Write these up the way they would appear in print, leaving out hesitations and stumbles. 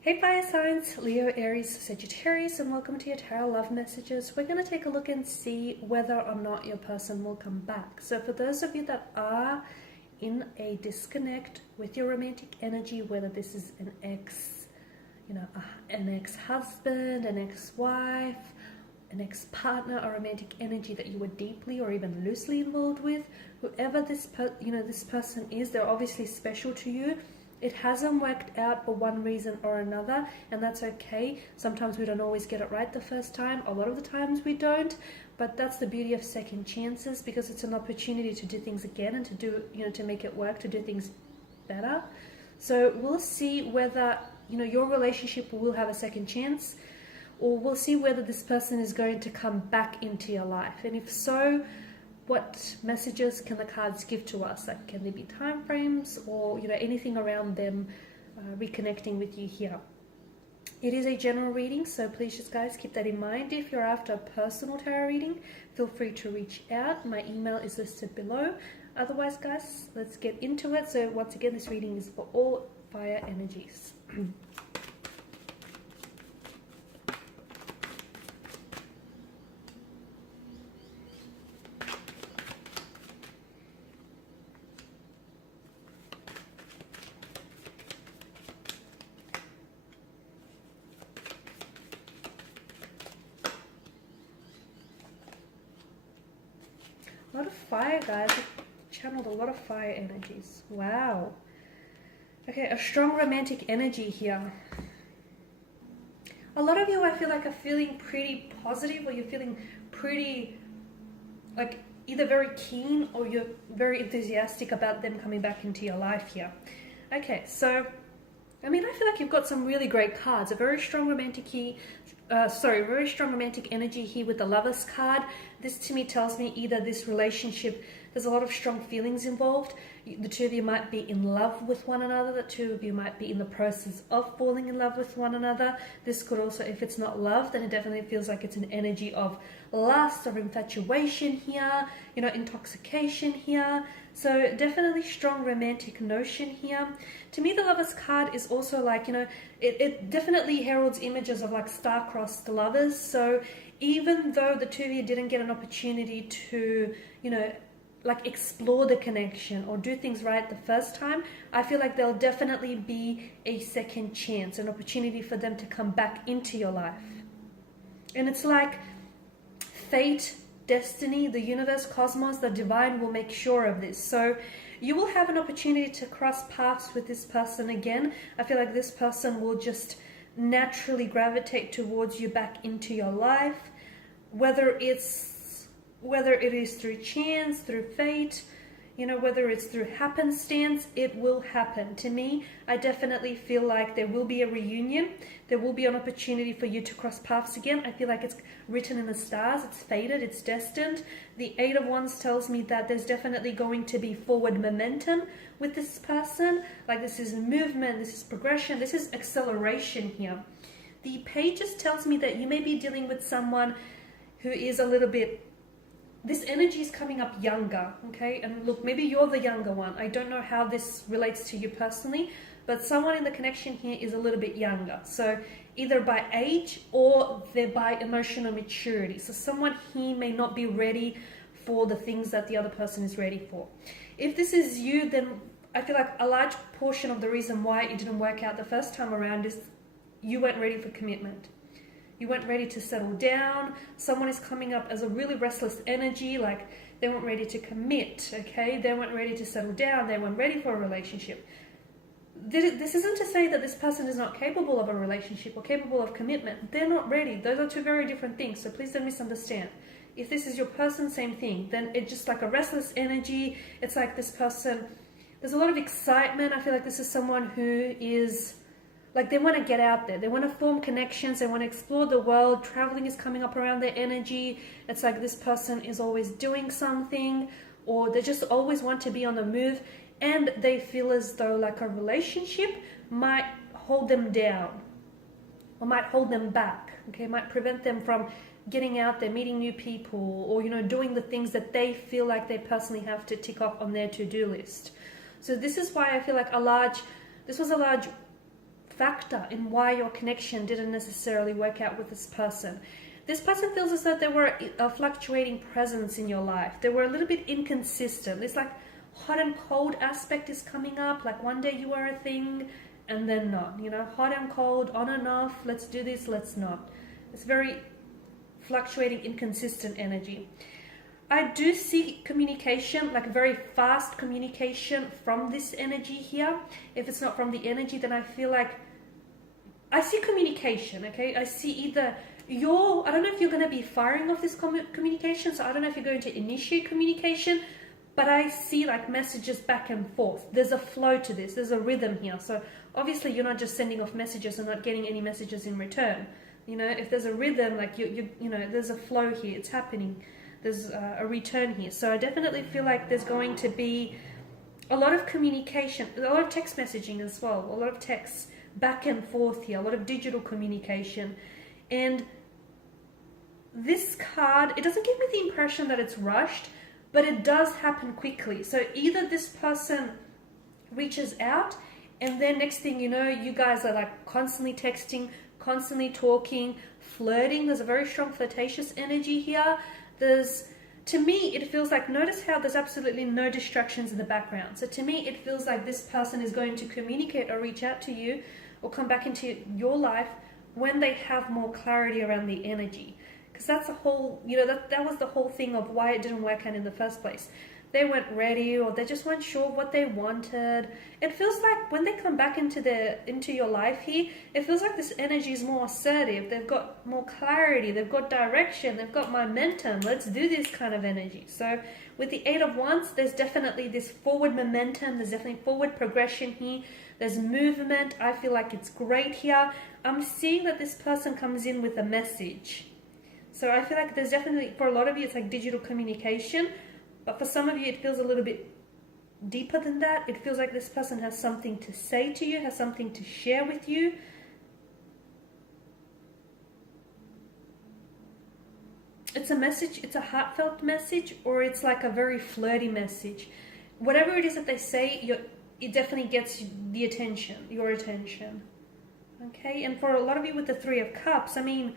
Hey fire signs, Leo, Aries, Sagittarius, and welcome to your tarot love messages. We're going to take a look and see whether or not your person will come back. So for those of you that are in a disconnect with your romantic energy, whether this is an ex, an ex-husband, an ex-wife, an ex-partner, or romantic energy that you were deeply or even loosely involved with, whoever this person is, they're obviously special to you. It hasn't worked out for one reason or another, and that's okay. Sometimes we don't always get it right the first time. A lot of the times we don't, but that's the beauty of second chances, because it's an opportunity to do things again and to do, to make it work, to do things better. So we'll see whether, your relationship will have a second chance, or we'll see whether this person is going to come back into your life. And if so, what messages can the cards give to us? Like, can there be time frames or anything around them reconnecting with you here? It is a general reading, so please just guys keep that in mind. If you're after a personal tarot reading, feel free to reach out. My email is listed below. Otherwise guys, let's get into it. So once again, this reading is for all fire energies. A lot of fire, guys. I've channeled a lot of fire energies. Wow. Okay, a strong romantic energy here. A lot of you, I feel like, are feeling pretty positive, or you're feeling pretty, like, either very keen or you're very enthusiastic about them coming back into your life here. Okay, so, I feel like you've got some really great cards. A very strong romantic very strong romantic energy here with the Lovers card. This to me tells me either this relationship, there's a lot of strong feelings involved. The two of you might be in love with one another. The two of you might be in the process of falling in love with one another. This could also, if it's not love, then it definitely feels like it's an energy of lust or infatuation here, intoxication here. So definitely strong romantic notion here. To me, the Lovers card is also like, it definitely heralds images of like star-crossed lovers. So even though the two of you didn't get an opportunity to, like explore the connection or do things right the first time, I feel like there'll definitely be a second chance, an opportunity for them to come back into your life. And it's like fate, destiny, the universe, cosmos, the divine will make sure of this. So you will have an opportunity to cross paths with this person again. I feel like this person will just naturally gravitate towards you back into your life, whether it is through chance, through fate, whether it's through happenstance, it will happen. To me, I definitely feel like there will be a reunion. There will be an opportunity for you to cross paths again. I feel like it's written in the stars. It's fated. It's destined. The Eight of Wands tells me that there's definitely going to be forward momentum with this person. Like, this is movement. This is progression. This is acceleration here. The Pages tells me that you may be dealing with someone who is a little bit, this energy is coming up younger, okay? And look, maybe you're the younger one. I don't know how this relates to you personally, but someone in the connection here is a little bit younger. So either by age or they're by emotional maturity. So someone here may not be ready for the things that the other person is ready for. If this is you, then I feel like a large portion of the reason why it didn't work out the first time around is you weren't ready for commitment. You weren't ready to settle down. Someone is coming up as a really restless energy, like they weren't ready to commit, okay? They weren't ready to settle down. They weren't ready for a relationship. This isn't to say that this person is not capable of a relationship or capable of commitment. They're not ready. Those are two very different things, so please don't misunderstand. If this is your person, same thing. Then it's just like a restless energy. It's like this person, there's a lot of excitement. I feel like this is someone who is, like, they want to get out there. They want to form connections. They want to explore the world. Traveling is coming up around their energy. It's like this person is always doing something, or they just always want to be on the move. And they feel as though like a relationship might hold them down or might hold them back. Okay, might prevent them from getting out there, meeting new people, or, doing the things that they feel like they personally have to tick off on their to-do list. So this is why I feel like this was a large factor in why your connection didn't necessarily work out with this person. This person feels as though they were a fluctuating presence in your life. They were a little bit inconsistent. This like hot and cold aspect is coming up. Like one day you are a thing and then not. You know, hot and cold, on and off. Let's do this, let's not. It's very fluctuating, inconsistent energy. I do see communication, like very fast communication from this energy here. If it's not from the energy, then I feel like I see communication, okay? I see either I don't know if you're going to be firing off this communication, so I don't know if you're going to initiate communication, but I see like messages back and forth. There's a flow to this. There's a rhythm here. So obviously you're not just sending off messages and not getting any messages in return. You know, if there's a rhythm, like you know, there's a flow here. It's happening. There's a return here. So I definitely feel like there's going to be a lot of communication, a lot of text messaging as well, a lot of texts back and forth here, a lot of digital communication. And this card, it doesn't give me the impression that it's rushed, but it does happen quickly. So either this person reaches out and then next thing you know, you guys are like constantly texting, constantly talking, flirting. There's a very strong flirtatious energy here. To me, it feels like, notice how there's absolutely no distractions in the background. So to me, it feels like this person is going to communicate or reach out to you or come back into your life when they have more clarity around the energy. Because that's the whole, you know, that was the whole thing of why it didn't work out in the first place. They weren't ready, or they just weren't sure what they wanted. It feels like when they come back into your life here, it feels like this energy is more assertive. They've got more clarity, they've got direction, they've got momentum. Let's do this kind of energy. So with the Eight of Wands, there's definitely this forward momentum. There's definitely forward progression here. There's movement. I feel like it's great here. I'm seeing that this person comes in with a message. So I feel like there's definitely, for a lot of you, it's like digital communication. But for some of you, it feels a little bit deeper than that. It feels like this person has something to say to you, has something to share with you. It's a message, it's a heartfelt message, or it's like a very flirty message. Whatever it is that they say, it definitely gets the attention, your attention. Okay, and for a lot of you with the Three of Cups, I mean,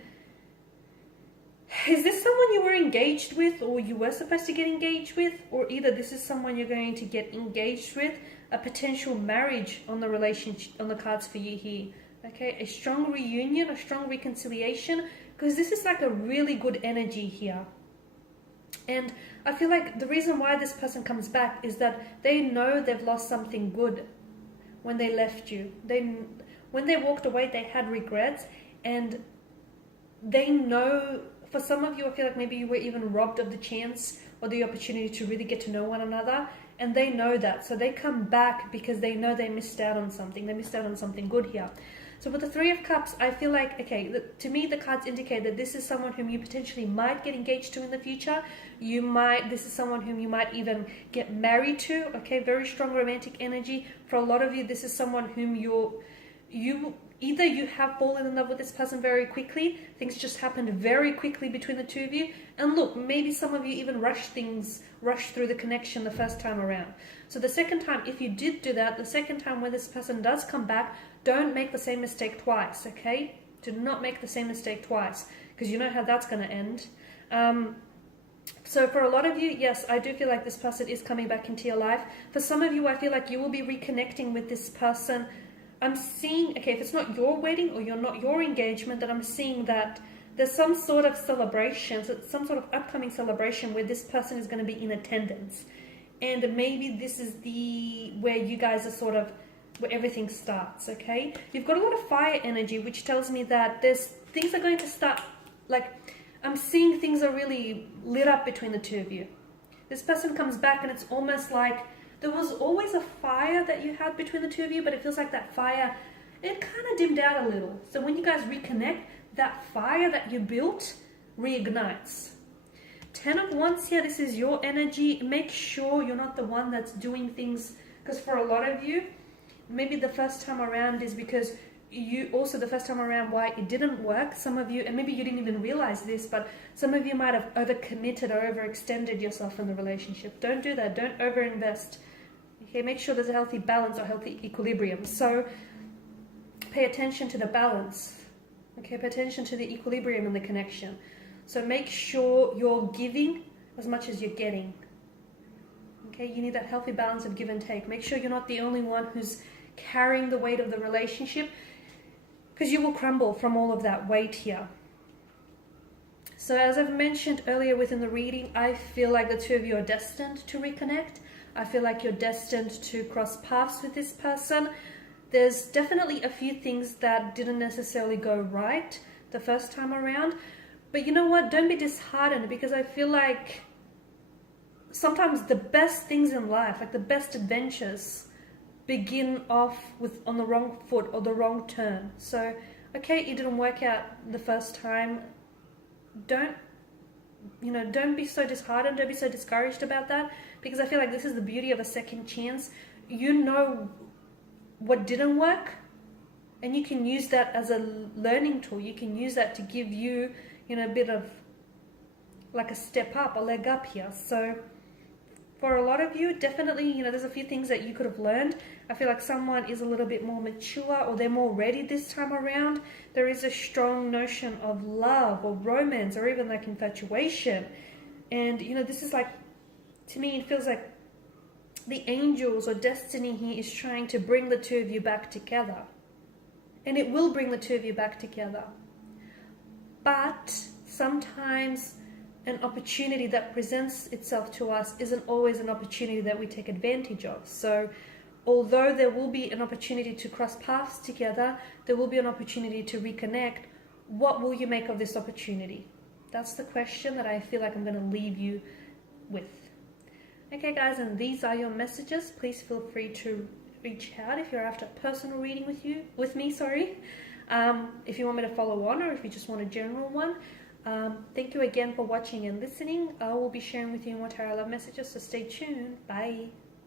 is this someone you were engaged with or you were supposed to get engaged with? Or either this is someone you're going to get engaged with, a potential marriage on the relationship, on the cards for you here. Okay, a strong reunion, a strong reconciliation, because this is like a really good energy here. And I feel like the reason why this person comes back is that they know they've lost something good when they left you. When they walked away, they had regrets, and they know. For some of you, I feel like maybe you were even robbed of the chance or the opportunity to really get to know one another, and they know that. So they come back because they know they missed out on something. They missed out on something good here. So with the Three of Cups, I feel like, okay, to me, the cards indicate that this is someone whom you potentially might get engaged to in the future. This is someone whom you might even get married to. Okay, very strong romantic energy. For a lot of you, this is someone whom either you have fallen in love with this person very quickly, things just happened very quickly between the two of you, and look, maybe some of you even rushed through the connection the first time around. So the second time, if you did do that, the second time when this person does come back, don't make the same mistake twice, okay? Do not make the same mistake twice, because you know how that's going to end. So for a lot of you, yes, I do feel like this person is coming back into your life. For some of you, I feel like you will be reconnecting with this person. I'm seeing, okay, if it's not your wedding or your engagement, then I'm seeing that there's some sort of celebration, so some sort of upcoming celebration where this person is going to be in attendance. And maybe this is where you guys are sort of, where everything starts, okay? You've got a lot of fire energy, which tells me that things are going to start, like, I'm seeing things are really lit up between the two of you. This person comes back and it's almost like, there was always a fire that you had between the two of you, but it feels like that fire, it kind of dimmed out a little. So when you guys reconnect, that fire that you built reignites. 10 of Wands here, this is your energy. Make sure you're not the one that's doing things, because for a lot of you, maybe the first time around is because the first time around why it didn't work. Some of you, and maybe you didn't even realize this, but some of you might have overcommitted or overextended yourself in the relationship. Don't do that. Don't overinvest. Okay, make sure there's a healthy balance or healthy equilibrium. So pay attention to the balance. Okay, pay attention to the equilibrium and the connection. So make sure you're giving as much as you're getting. Okay, you need that healthy balance of give and take. Make sure you're not the only one who's carrying the weight of the relationship, because you will crumble from all of that weight here. So as I've mentioned earlier within the reading, I feel like the two of you are destined to reconnect. I feel like you're destined to cross paths with this person. There's definitely a few things that didn't necessarily go right the first time around. But you know what? Don't be disheartened, because I feel like sometimes the best things in life, like the best adventures, begin off on the wrong foot or the wrong turn. So, okay, it didn't work out the first time. Don't be so disheartened. Don't be so discouraged about that, because I feel like this is the beauty of a second chance. You know what didn't work, and you can use that as a learning tool. You can use that to give you, a bit of like a step up, a leg up here. So for a lot of you, definitely, there's a few things that you could have learned. I feel like someone is a little bit more mature, or they're more ready this time around. There is a strong notion of love or romance, or even like infatuation. And, this is like, to me, it feels like the angels or destiny here is trying to bring the two of you back together. And it will bring the two of you back together. But sometimes an opportunity that presents itself to us isn't always an opportunity that we take advantage of. So although there will be an opportunity to cross paths together, there will be an opportunity to reconnect. What will you make of this opportunity? That's the question that I feel like I'm going to leave you with. Okay guys, and these are your messages. Please feel free to reach out if you're after a personal reading with me. If you want me to follow on, or if you just want a general one. Thank you again for watching and listening. I will be sharing with you more tarot love messages, so stay tuned. Bye.